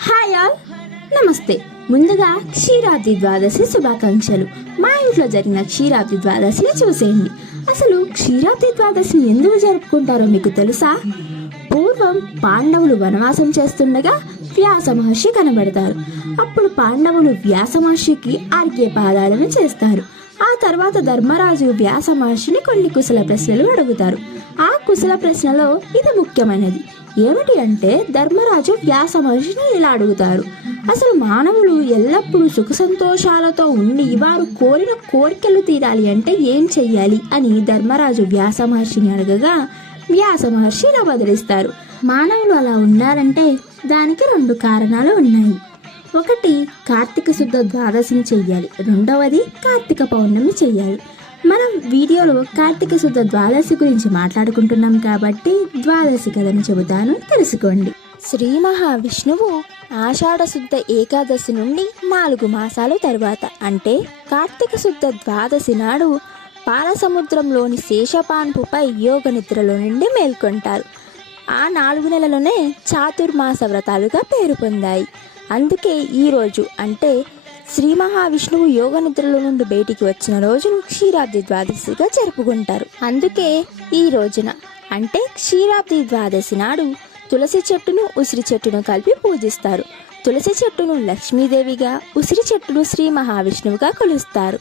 Hi all, నమస్తే. ముందుగా క్షీరాబ్ది ద్వాదశి శుభాకాంక్షలు. మా ఇంట్లో జరిగిన క్షీరాబ్ది ద్వాదశిని చూసేయండి. అసలు క్షీరాబ్ది ద్వాదశిని ఎందుకు జరుపుకుంటారో మీకు తెలుసా? పూర్వం పాండవులు వనవాసం చేస్తుండగా వ్యాస మహర్షి కనబడతారు. అప్పుడు పాండవులు వ్యాస మహర్షికి అర్ఘ్యపాదాలను చేస్తారు. ఆ తర్వాత ధర్మరాజు వ్యాస మహర్షిని కొన్ని కుశల ప్రశ్నలు అడుగుతారు. ఆ కుశల ప్రశ్నలో ఇది ముఖ్యమైనది. ఏమిటి అంటే, ధర్మరాజు వ్యాస మహర్షిని ఇలా అడుగుతారు: అసలు మానవులు ఎల్లప్పుడూ సుఖ సంతోషాలతో ఉండి వారు కోరిన కోరికలు తీరాలి అంటే ఏం చెయ్యాలి అని ధర్మరాజు వ్యాస మహర్షిని అడగగా వ్యాస మహర్షి ఇలా బదిలిస్తారు: మానవులు అలా ఉండాలంటే దానికి 2 కారణాలు ఉన్నాయి. ఒకటి, కార్తీక శుద్ధ ద్వాదశిని చెయ్యాలి. రెండవది, కార్తీక పౌర్ణమి చెయ్యాలి. మనం వీడియోలో కార్తీక శుద్ధ ద్వాదశి గురించి మాట్లాడుకుంటున్నాం కాబట్టి ద్వాదశి కథను చెబుతాను, తెలుసుకోండి. శ్రీ మహావిష్ణువు ఆషాఢ శుద్ధ ఏకాదశి నుండి 4 మాసాలు తరువాత అంటే కార్తీక శుద్ధ ద్వాదశి నాడు పాలసముద్రంలోని శేషపాన్పుపై యోగ నిద్రలో నుండి మేల్కొంటారు. ఆ 4 నెలలోనే చాతుర్మాస వ్రతాలుగా పేరు పొందాయి. అందుకే ఈరోజు అంటే శ్రీ మహావిష్ణువు యోగ నిద్రలో నుండి బయటికి వచ్చిన రోజును క్షీరాబ్ది ద్వాదశిగా జరుపుకుంటారు. అందుకే ఈ రోజున అంటే క్షీరాబ్ది ద్వాదశి నాడు తులసి చెట్టును ఉసిరి చెట్టును కలిపి పూజిస్తారు. తులసి చెట్టును లక్ష్మీదేవిగా, ఉసిరి చెట్టును శ్రీ మహావిష్ణువుగా కొలుస్తారు.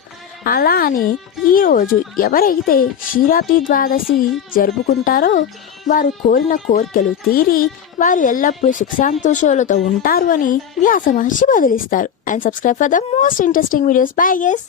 అలా అని ఈరోజు ఎవరైతే క్షీరాబ్ది ద్వాదశి జరుపుకుంటారో వారు కోరిన కోరికలు తీరి వారు ఎల్లప్పుడూ సుఖ సంతోషాలతో ఉంటారు అని వ్యాస మహర్షి బదులిస్తారు. And subscribe for the most interesting videos. Bye guys.